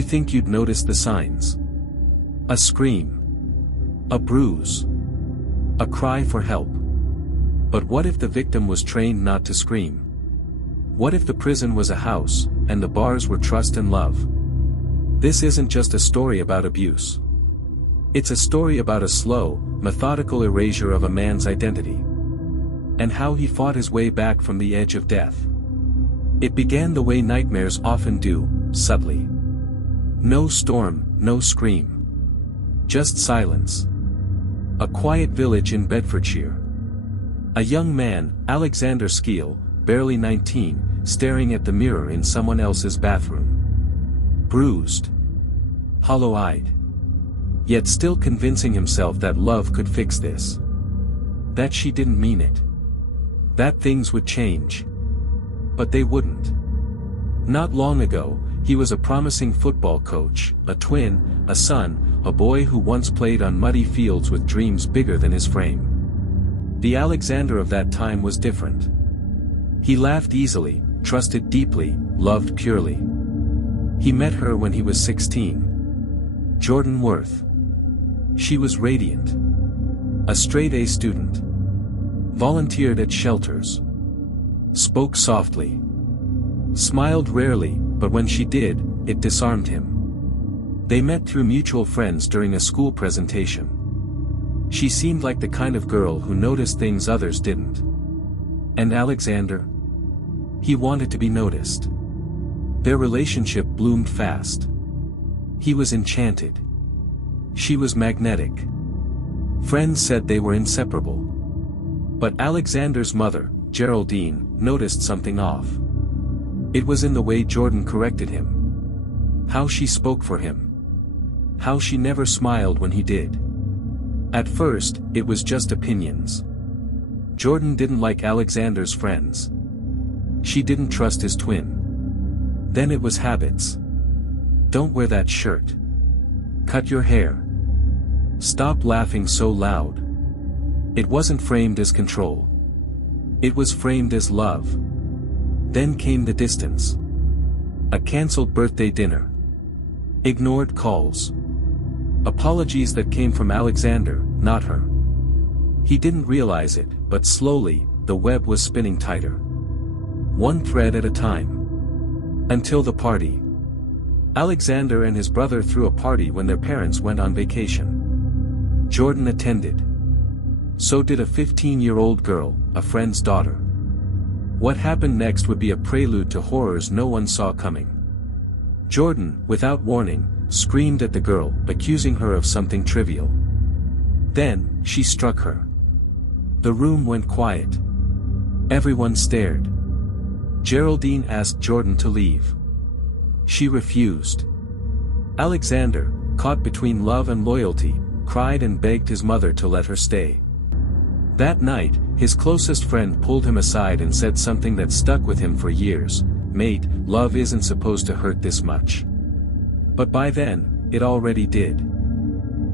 You think you'd notice the signs? A scream. A bruise. A cry for help. But what if the victim was trained not to scream? What if the prison was a house, and the bars were trust and love? This isn't just a story about abuse. It's a story about a slow, methodical erasure of a man's identity. And how he fought his way back from the edge of death. It began the way nightmares often do, subtly. No storm, no scream. Just silence. A quiet village in Bedfordshire. A young man, Alexander Skiel, barely 19, staring at the mirror in someone else's bathroom. Bruised. Hollow-eyed. Yet still convincing himself that love could fix this. That she didn't mean it. That things would change. But they wouldn't. Not long ago, he was a promising football coach, a twin, a son, a boy who once played on muddy fields with dreams bigger than his frame. The Alexander of that time was different. He laughed easily, trusted deeply, loved purely. He met her when he was 16. Jordan Worth. She was radiant. A straight-A student. Volunteered at shelters. Spoke softly. Smiled rarely, but when she did, it disarmed him. They met through mutual friends during a school presentation. She seemed like the kind of girl who noticed things others didn't. And Alexander? He wanted to be noticed. Their relationship bloomed fast. He was enchanted. She was magnetic. Friends said they were inseparable. But Alexander's mother, Geraldine, noticed something off. It was in the way Jordan corrected him. How she spoke for him. How she never smiled when he did. At first, it was just opinions. Jordan didn't like Alexander's friends. She didn't trust his twin. Then it was habits. Don't wear that shirt. Cut your hair. Stop laughing so loud. It wasn't framed as control. It was framed as love. Then came the distance. A cancelled birthday dinner. Ignored calls. Apologies that came from Alexander, not her. He didn't realize it, but slowly, the web was spinning tighter. One thread at a time. Until the party. Alexander and his brother threw a party when their parents went on vacation. Jordan attended. So did a 15-year-old girl, a friend's daughter. What happened next would be a prelude to horrors no one saw coming. Jordan, without warning, screamed at the girl, accusing her of something trivial. Then, she struck her. The room went quiet. Everyone stared. Geraldine asked Jordan to leave. She refused. Alexander, caught between love and loyalty, cried and begged his mother to let her stay. That night, his closest friend pulled him aside and said something that stuck with him for years. "Mate, love isn't supposed to hurt this much." But by then, it already did.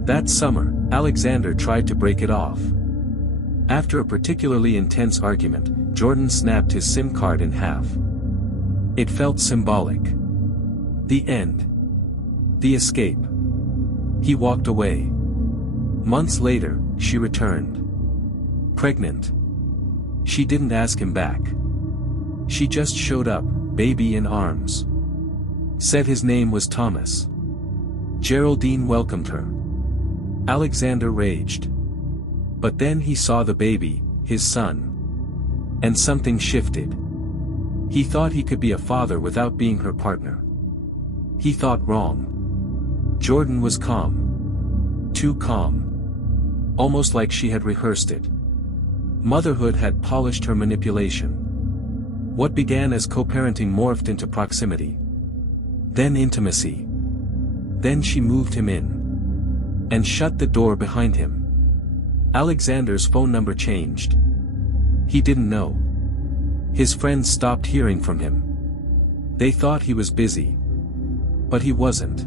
That summer, Alexander tried to break it off. After a particularly intense argument, Jordan snapped his SIM card in half. It felt symbolic. The end. The escape. He walked away. Months later, she returned. Pregnant. She didn't ask him back. She just showed up, baby in arms. Said his name was Thomas. Geraldine welcomed her. Alexander raged. But then he saw the baby, his son. And something shifted. He thought he could be a father without being her partner. He thought wrong. Jordan was calm. Too calm. Almost like she had rehearsed it. Motherhood had polished her manipulation. What began as co-parenting morphed into proximity. Then intimacy. Then she moved him in. And shut the door behind him. Alexander's phone number changed. He didn't know. His friends stopped hearing from him. They thought he was busy. But he wasn't.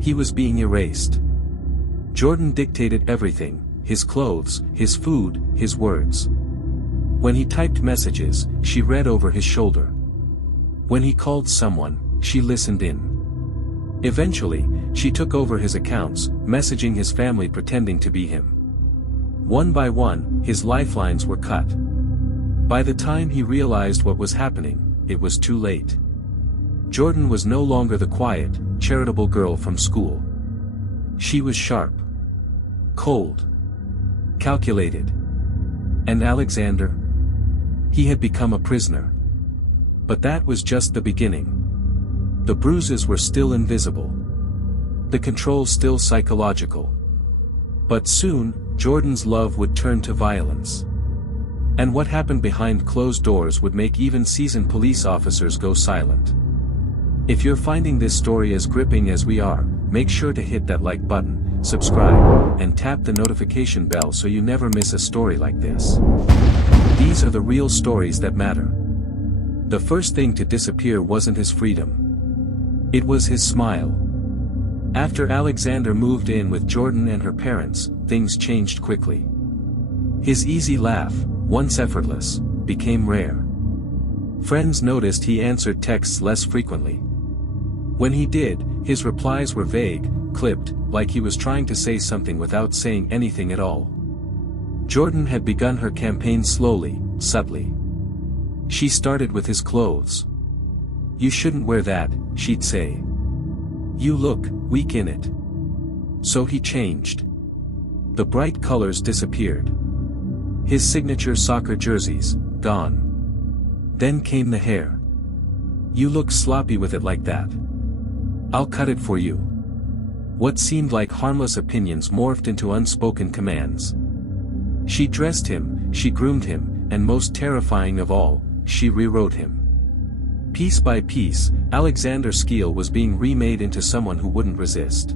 He was being erased. Jordan dictated everything, his clothes, his food, his words. When he typed messages, she read over his shoulder. When he called someone, she listened in. Eventually, she took over his accounts, messaging his family pretending to be him. One by one, his lifelines were cut. By the time he realized what was happening, it was too late. Jordan was no longer the quiet, charitable girl from school. She was sharp, cold, calculated. And Alexander? He had become a prisoner. But that was just the beginning. The bruises were still invisible. The control still psychological. But soon, Jordan's love would turn to violence. And what happened behind closed doors would make even seasoned police officers go silent. If you're finding this story as gripping as we are, make sure to hit that like button, subscribe, and tap the notification bell so you never miss a story like this. These are the real stories that matter. The first thing to disappear wasn't his freedom. It was his smile. After Alexander moved in with Jordan and her parents, things changed quickly. His easy laugh, once effortless, became rare. Friends noticed he answered texts less frequently. When he did, his replies were vague, clipped, like he was trying to say something without saying anything at all. Jordan had begun her campaign slowly, subtly. She started with his clothes. "You shouldn't wear that," she'd say. "You look weak in it." So he changed. The bright colors disappeared. His signature soccer jerseys, gone. Then came the hair. "You look sloppy with it like that. I'll cut it for you." What seemed like harmless opinions morphed into unspoken commands. She dressed him, she groomed him, and most terrifying of all, she rewrote him. Piece by piece, Alexander Skiel was being remade into someone who wouldn't resist.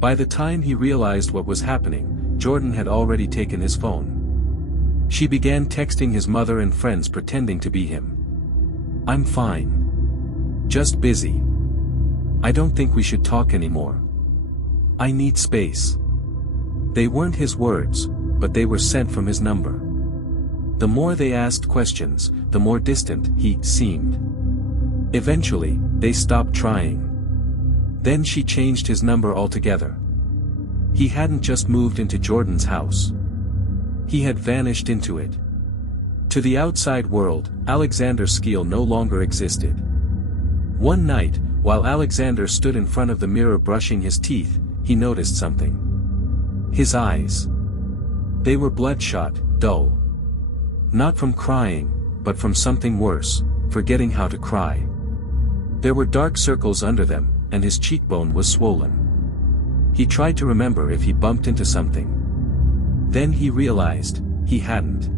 By the time he realized what was happening, Jordan had already taken his phone. She began texting his mother and friends pretending to be him. "I'm fine. Just busy. I don't think we should talk anymore. I need space." They weren't his words, but they were sent from his number. The more they asked questions, the more distant he seemed. Eventually, they stopped trying. Then she changed his number altogether. He hadn't just moved into Jordan's house. He had vanished into it. To the outside world, Alexander Skiel no longer existed. One night, while Alexander stood in front of the mirror brushing his teeth, he noticed something. His eyes. They were bloodshot, dull. Not from crying, but from something worse, forgetting how to cry. There were dark circles under them, and his cheekbone was swollen. He tried to remember if he bumped into something. Then he realized, he hadn't.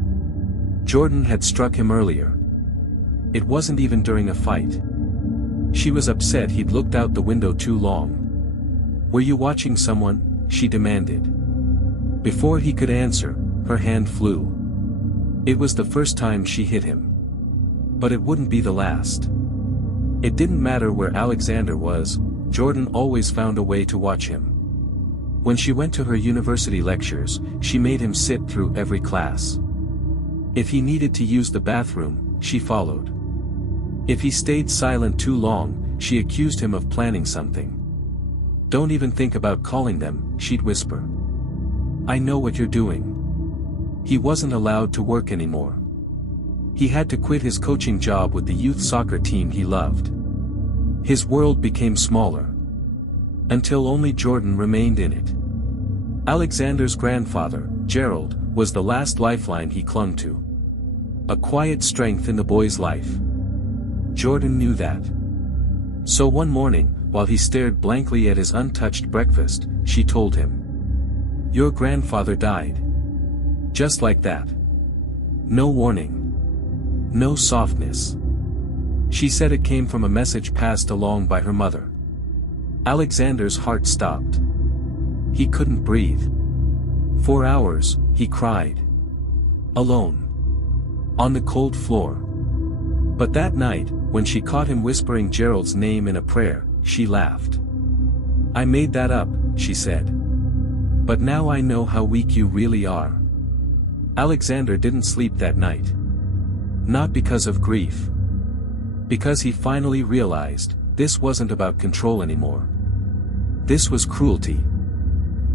Jordan had struck him earlier. It wasn't even during a fight. She was upset he'd looked out the window too long. "Were you watching someone?" she demanded. Before he could answer, her hand flew. It was the first time she hit him. But it wouldn't be the last. It didn't matter where Alexander was, Jordan always found a way to watch him. When she went to her university lectures, she made him sit through every class. If he needed to use the bathroom, she followed. If he stayed silent too long, she accused him of planning something. "Don't even think about calling them," she'd whisper. "I know what you're doing." He wasn't allowed to work anymore. He had to quit his coaching job with the youth soccer team he loved. His world became smaller. Until only Jordan remained in it. Alexander's grandfather, Gerald, was the last lifeline he clung to. A quiet strength in the boy's life. Jordan knew that. So one morning, while he stared blankly at his untouched breakfast, she told him. "Your grandfather died. Just like that. No warning. No softness." She said it came from a message passed along by her mother. Alexander's heart stopped. He couldn't breathe. For hours, he cried. Alone. On the cold floor. But that night, when she caught him whispering Gerald's name in a prayer, she laughed. "I made that up," she said. "But now I know how weak you really are." Alexander didn't sleep that night. Not because of grief. Because he finally realized, this wasn't about control anymore. This was cruelty.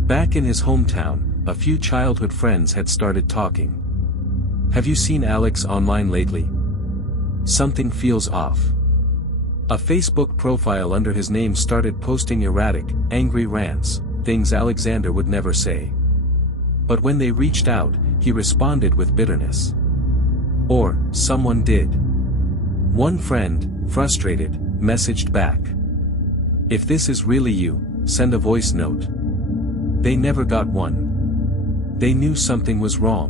Back in his hometown, a few childhood friends had started talking. "Have you seen Alex online lately? Something feels off." A Facebook profile under his name started posting erratic, angry rants, things Alexander would never say. But when they reached out, he responded with bitterness. Or, someone did. One friend, frustrated, messaged back. "If this is really you, send a voice note." They never got one. They knew something was wrong.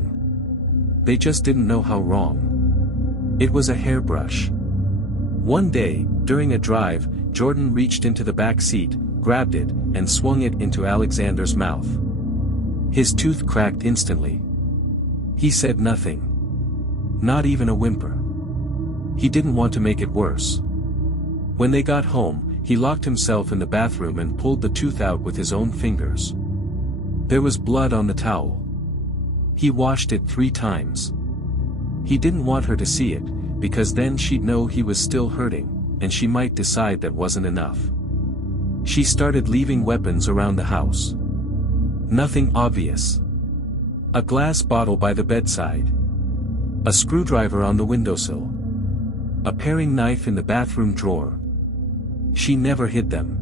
They just didn't know how wrong. It was a hairbrush. One day, during a drive, Jordan reached into the back seat, grabbed it, and swung it into Alexander's mouth. His tooth cracked instantly. He said nothing. Not even a whimper. He didn't want to make it worse. When they got home, he locked himself in the bathroom and pulled the tooth out with his own fingers. There was blood on the towel. He washed it 3 times. He didn't want her to see it, because then she'd know he was still hurting, and she might decide that wasn't enough. She started leaving weapons around the house. Nothing obvious. A glass bottle by the bedside. A screwdriver on the windowsill. A paring knife in the bathroom drawer. She never hid them.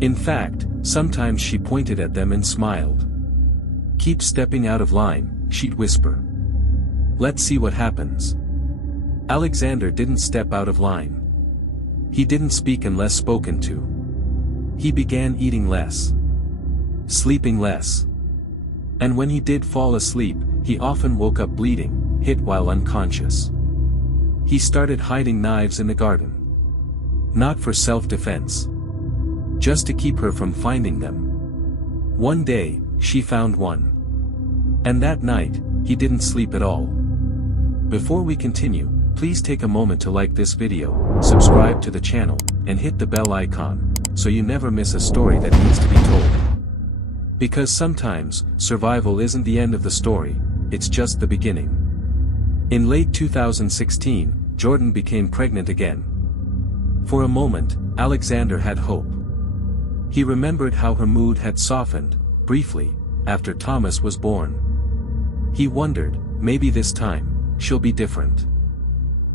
In fact, sometimes she pointed at them and smiled. "Keep stepping out of line," she'd whisper. "Let's see what happens." Alexander didn't step out of line. He didn't speak unless spoken to. He began eating less. Sleeping less. And when he did fall asleep, he often woke up bleeding, hit while unconscious. He started hiding knives in the garden. Not for self-defense. Just to keep her from finding them. One day, she found one. And that night, he didn't sleep at all. Before we continue, please take a moment to like this video, subscribe to the channel, and hit the bell icon, so you never miss a story that needs to be told. Because sometimes, survival isn't the end of the story, it's just the beginning. In late 2016, Jordan became pregnant again. For a moment, Alexander had hope. He remembered how her mood had softened, briefly, after Thomas was born. He wondered, maybe this time, she'll be different.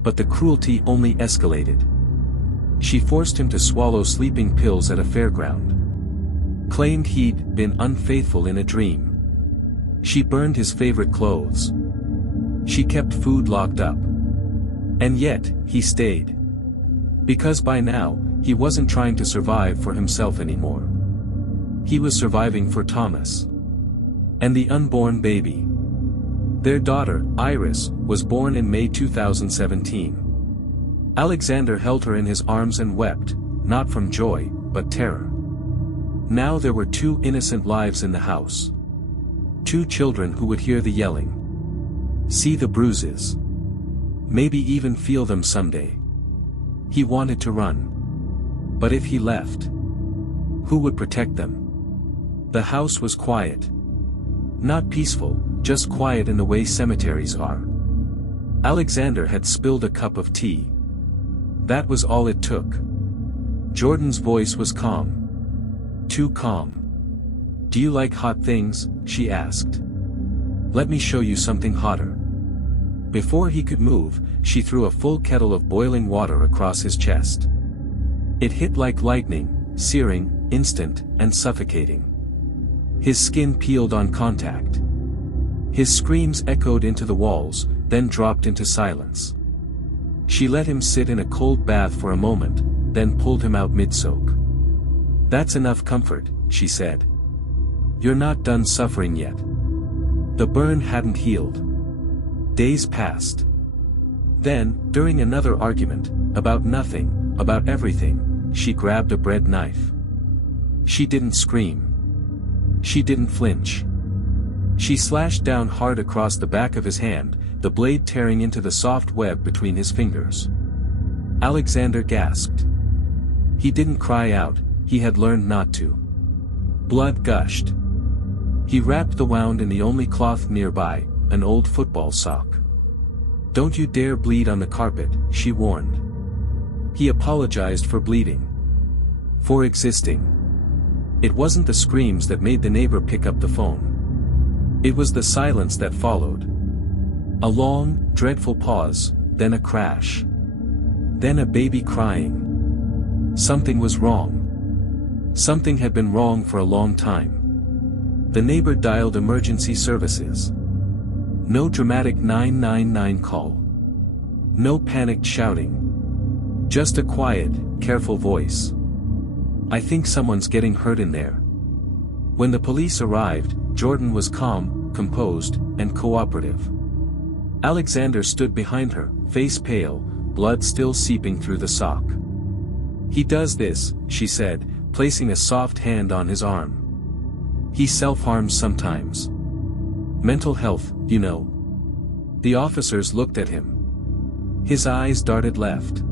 But the cruelty only escalated. She forced him to swallow sleeping pills at a fairground. Claimed he'd been unfaithful in a dream. She burned his favorite clothes. She kept food locked up. And yet, he stayed. Because by now, he wasn't trying to survive for himself anymore. He was surviving for Thomas. And the unborn baby. Their daughter, Iris, was born in May 2017. Alexander held her in his arms and wept, not from joy, but terror. Now there were 2 innocent lives in the house. 2 children who would hear the yelling. See the bruises. Maybe even feel them someday. He wanted to run. But if he left, who would protect them? The house was quiet. Not peaceful, just quiet in the way cemeteries are. Alexander had spilled a cup of tea. That was all it took. Jordan's voice was calm. Too calm. "Do you like hot things?" she asked. "Let me show you something hotter." Before he could move, she threw a full kettle of boiling water across his chest. It hit like lightning, searing, instant, and suffocating. His skin peeled on contact. His screams echoed into the walls, then dropped into silence. She let him sit in a cold bath for a moment, then pulled him out mid-soak. "That's enough comfort," she said. "You're not done suffering yet." The burn hadn't healed. Days passed. Then, during another argument, about nothing, about everything, she grabbed a bread knife. She didn't scream. She didn't flinch. She slashed down hard across the back of his hand, the blade tearing into the soft web between his fingers. Alexander gasped. He didn't cry out, he had learned not to. Blood gushed. He wrapped the wound in the only cloth nearby, an old football sock. "Don't you dare bleed on the carpet," she warned. He apologized for bleeding. For existing. It wasn't the screams that made the neighbor pick up the phone. It was the silence that followed. A long, dreadful pause, then a crash. Then a baby crying. Something was wrong. Something had been wrong for a long time. The neighbor dialed emergency services. No dramatic 999 call. No panicked shouting. Just a quiet, careful voice. "I think someone's getting hurt in there." When the police arrived, Jordan was calm, composed, and cooperative. Alexander stood behind her, face pale, blood still seeping through the sock. "He does this," she said, placing a soft hand on his arm. "He self-harms sometimes. Mental health, you know." The officers looked at him. His eyes darted left.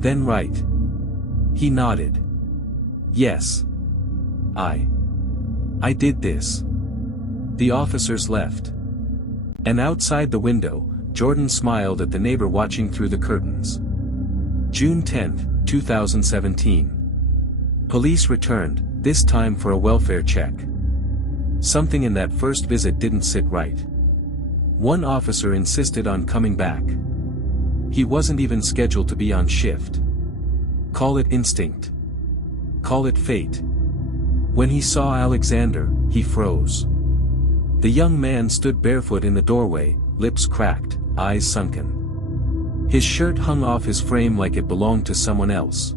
Then right. He nodded. "Yes. I did this." The officers left. And outside the window, Jordan smiled at the neighbor watching through the curtains. June 10, 2017. Police returned, this time for a welfare check. Something in that first visit didn't sit right. One officer insisted on coming back. He wasn't even scheduled to be on shift. Call it instinct. Call it fate. When he saw Alexander, he froze. The young man stood barefoot in the doorway, lips cracked, eyes sunken. His shirt hung off his frame like it belonged to someone else.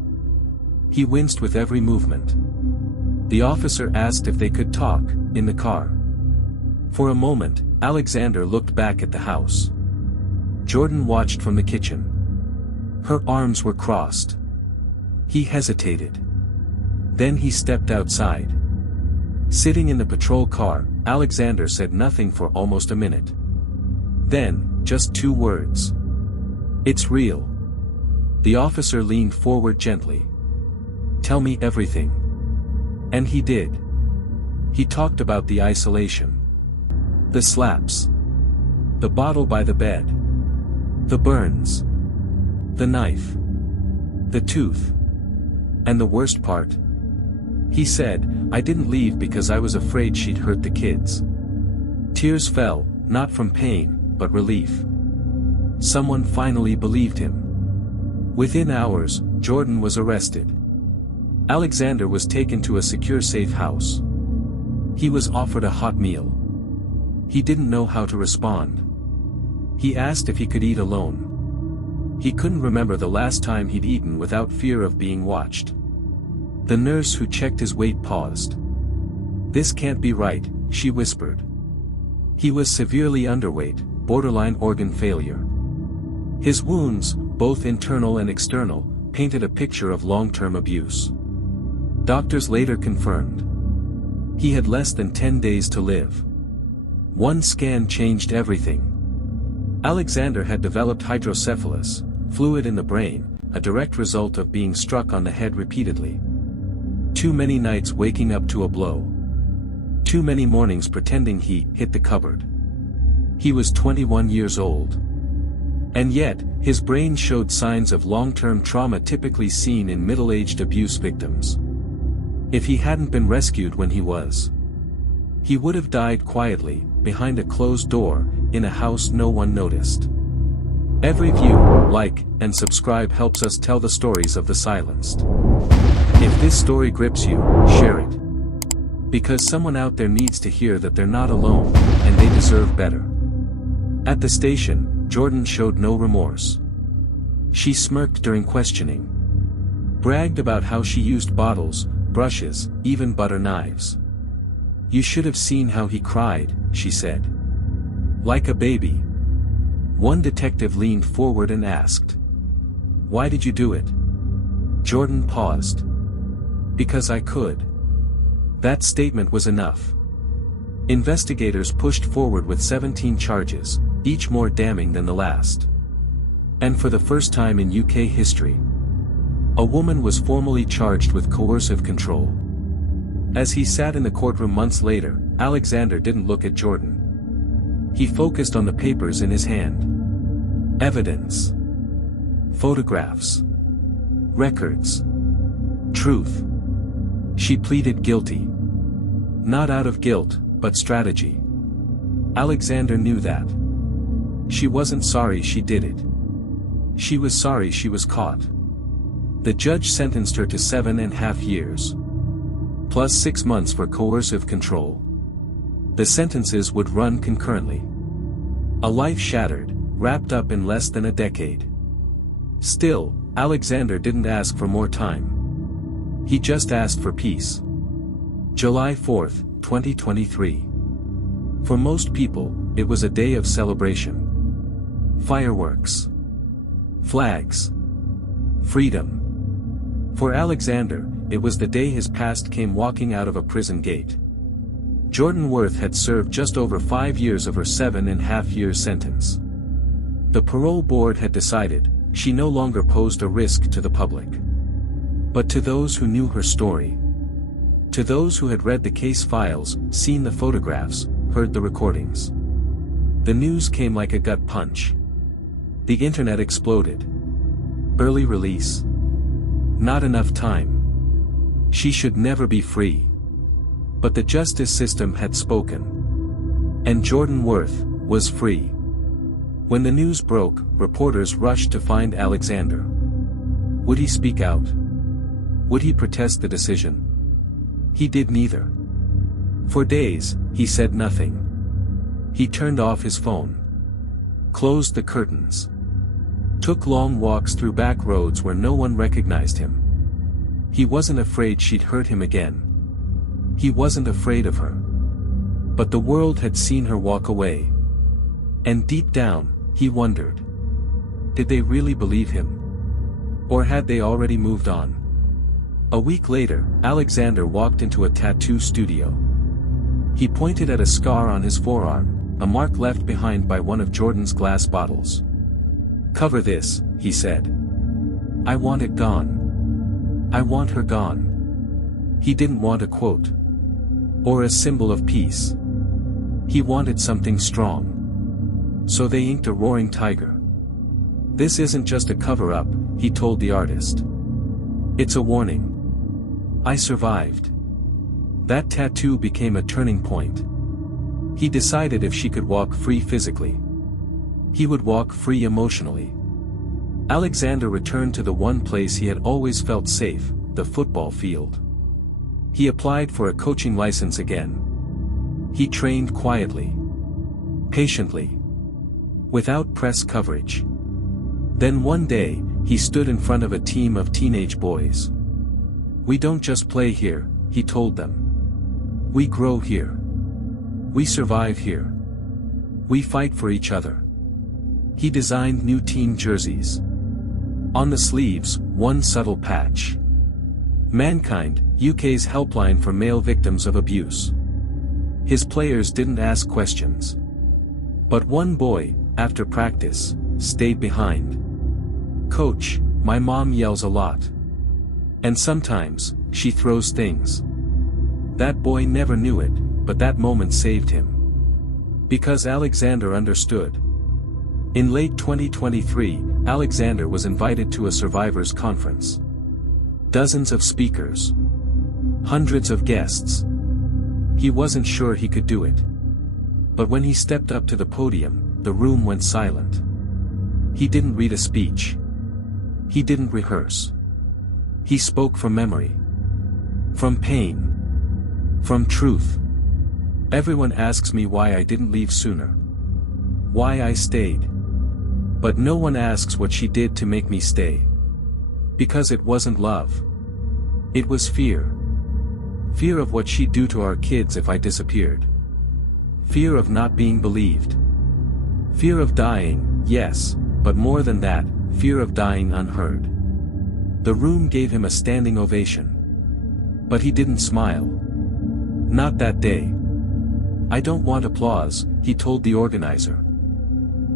He winced with every movement. The officer asked if they could talk, in the car. For a moment, Alexander looked back at the house. Jordan watched from the kitchen. Her arms were crossed. He hesitated. Then he stepped outside. Sitting in the patrol car, Alexander said nothing for almost a minute. Then, just 2 words. "It's real." The officer leaned forward gently. "Tell me everything." And he did. He talked about the isolation. The slaps. The bottle by the bed. The burns. The knife. The tooth. And the worst part. He said, "I didn't leave because I was afraid she'd hurt the kids." Tears fell, not from pain, but relief. Someone finally believed him. Within hours, Jordan was arrested. Alexander was taken to a secure safe house. He was offered a hot meal. He didn't know how to respond. He asked if he could eat alone. He couldn't remember the last time he'd eaten without fear of being watched. The nurse who checked his weight paused. "This can't be right," she whispered. He was severely underweight, borderline organ failure. His wounds, both internal and external, painted a picture of long-term abuse. Doctors later confirmed. He had less than 10 days to live. One scan changed everything. Alexander had developed hydrocephalus, fluid in the brain, a direct result of being struck on the head repeatedly. Too many nights waking up to a blow. Too many mornings pretending he hit the cupboard. He was 21 years old. And yet, his brain showed signs of long-term trauma typically seen in middle-aged abuse victims. If he hadn't been rescued when he was, he would have died quietly, behind a closed door, in a house no one noticed. Every view, like, and subscribe helps us tell the stories of the silenced. If this story grips you, share it. Because someone out there needs to hear that they're not alone, and they deserve better. At the station, Jordan showed no remorse. She smirked during questioning. Bragged about how she used bottles, brushes, even butter knives. "You should have seen how he cried," she said. "Like a baby." One detective leaned forward and asked, "Why did you do it?" Jordan paused. "Because I could." That statement was enough. Investigators pushed forward with 17 charges, each more damning than the last. And for the first time in UK history, a woman was formally charged with coercive control. As he sat in the courtroom months later, Alexander didn't look at Jordan. He focused on the papers in his hand. Evidence. Photographs. Records. Truth. She pleaded guilty. Not out of guilt, but strategy. Alexander knew that. She wasn't sorry she did it. She was sorry she was caught. The judge sentenced her to 7.5 years. Plus 6 months for coercive control. The sentences would run concurrently. A life shattered, wrapped up in less than a decade. Still, Alexander didn't ask for more time. He just asked for peace. July 4, 2023. For most people, it was a day of celebration. Fireworks. Flags. Freedom. For Alexander, it was the day his past came walking out of a prison gate. Jordan Worth had served just over 5 years of her 7.5-year sentence. The parole board had decided, she no longer posed a risk to the public. But to those who knew her story, to those who had read the case files, seen the photographs, heard the recordings, the news came like a gut punch. The internet exploded. Early release. Not enough time. She should never be free. But the justice system had spoken. And Jordan Worth was free. When the news broke, reporters rushed to find Alexander. Would he speak out? Would he protest the decision? He did neither. For days, he said nothing. He turned off his phone. Closed the curtains. Took long walks through back roads where no one recognized him. He wasn't afraid she'd hurt him again. He wasn't afraid of her. But the world had seen her walk away. And deep down, he wondered. Did they really believe him? Or had they already moved on? A week later, Alexander walked into a tattoo studio. He pointed at a scar on his forearm, a mark left behind by one of Jordan's glass bottles. "Cover this," he said. "I want it gone. I want her gone." He didn't want a quote. Or a symbol of peace. He wanted something strong. So they inked a roaring tiger. "This isn't just a cover-up," he told the artist. "It's a warning. I survived." That tattoo became a turning point. He decided if she could walk free physically, he would walk free emotionally. Alexander returned to the one place he had always felt safe, the football field. He applied for a coaching license again. He trained quietly. Patiently. Without press coverage. Then one day, he stood in front of a team of teenage boys. "We don't just play here," he told them. "We grow here. We survive here. We fight for each other." He designed new team jerseys. On the sleeves, one subtle patch. Mankind, UK's helpline for male victims of abuse. His players didn't ask questions. But one boy, after practice, stayed behind. "Coach, my mom yells a lot. And sometimes, she throws things." That boy never knew it, but that moment saved him. Because Alexander understood. In late 2023, Alexander was invited to a survivors' conference. Dozens of speakers. Hundreds of guests. He wasn't sure he could do it. But when he stepped up to the podium, the room went silent. He didn't read a speech. He didn't rehearse. He spoke from memory. From pain. From truth. "Everyone asks me why I didn't leave sooner. Why I stayed. But no one asks what she did to make me stay. Because it wasn't love. It was fear. Fear of what she'd do to our kids if I disappeared. Fear of not being believed. Fear of dying, yes, but more than that, fear of dying unheard." The room gave him a standing ovation. But he didn't smile. Not that day. "I don't want applause," he told the organizer.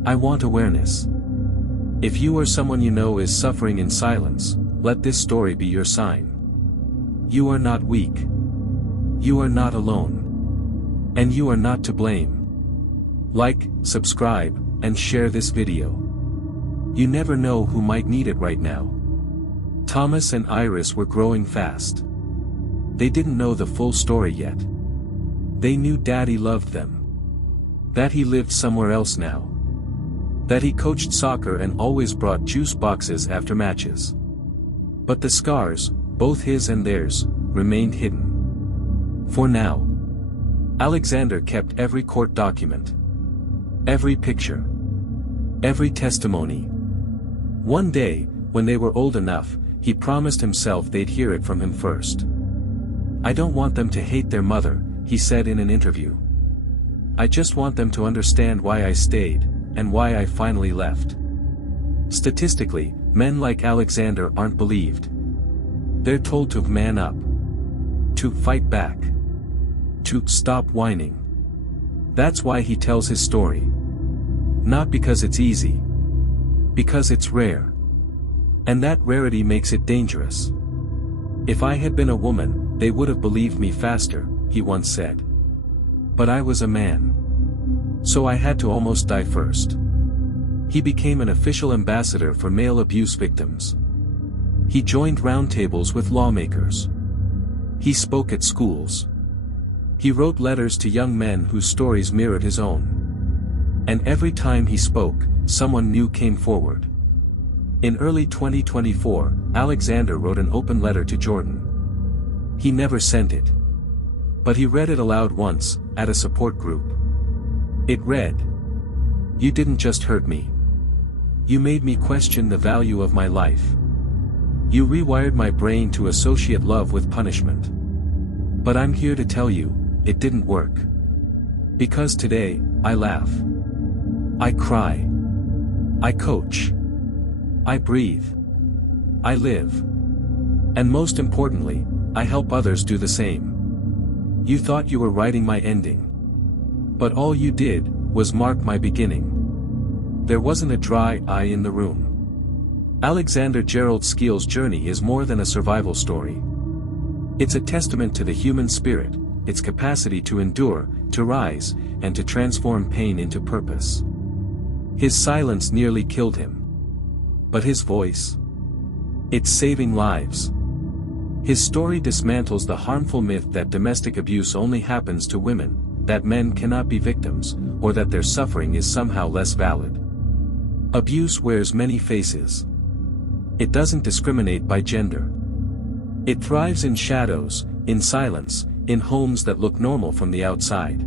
"I want awareness. If you or someone you know is suffering in silence, let this story be your sign. You are not weak. You are not alone. And you are not to blame. Like, subscribe, and share this video. You never know who might need it right now." Thomas and Iris were growing fast. They didn't know the full story yet. They knew Daddy loved them. That he lived somewhere else now. That he coached soccer and always brought juice boxes after matches. But the scars, both his and theirs, remained hidden. For now. Alexander kept every court document. Every picture. Every testimony. One day, when they were old enough, he promised himself they'd hear it from him first. "I don't want them to hate their mother," he said in an interview. "I just want them to understand why I stayed, and why I finally left." Statistically, men like Alexander aren't believed. They're told to man up. To fight back. To stop whining. That's why he tells his story. Not because it's easy. Because it's rare. And that rarity makes it dangerous. "If I had been a woman, they would have believed me faster," he once said. "But I was a man. So I had to almost die first." He became an official ambassador for male abuse victims. He joined roundtables with lawmakers. He spoke at schools. He wrote letters to young men whose stories mirrored his own. And every time he spoke, someone new came forward. In early 2024, Alexander wrote an open letter to Jordan. He never sent it. But he read it aloud once, at a support group. It read, "You didn't just hurt me. You made me question the value of my life. You rewired my brain to associate love with punishment. But I'm here to tell you, it didn't work. Because today, I laugh. I cry. I coach. I breathe. I live. And most importantly, I help others do the same. You thought you were writing my ending. But all you did, was mark my beginning." There wasn't a dry eye in the room. Alexander Gerald Skiel's journey is more than a survival story. It's a testament to the human spirit, its capacity to endure, to rise, and to transform pain into purpose. His silence nearly killed him. But his voice? It's saving lives. His story dismantles the harmful myth that domestic abuse only happens to women, that men cannot be victims, or that their suffering is somehow less valid. Abuse wears many faces. It doesn't discriminate by gender. It thrives in shadows, in silence, in homes that look normal from the outside.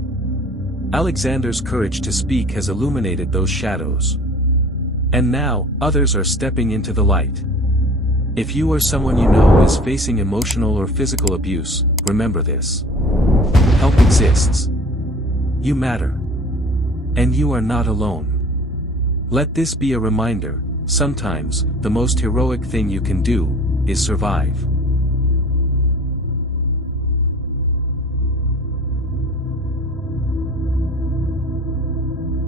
Alexander's courage to speak has illuminated those shadows. And now, others are stepping into the light. If you or someone you know is facing emotional or physical abuse, remember this. Help exists. You matter. And you are not alone. Let this be a reminder, sometimes, the most heroic thing you can do, is survive.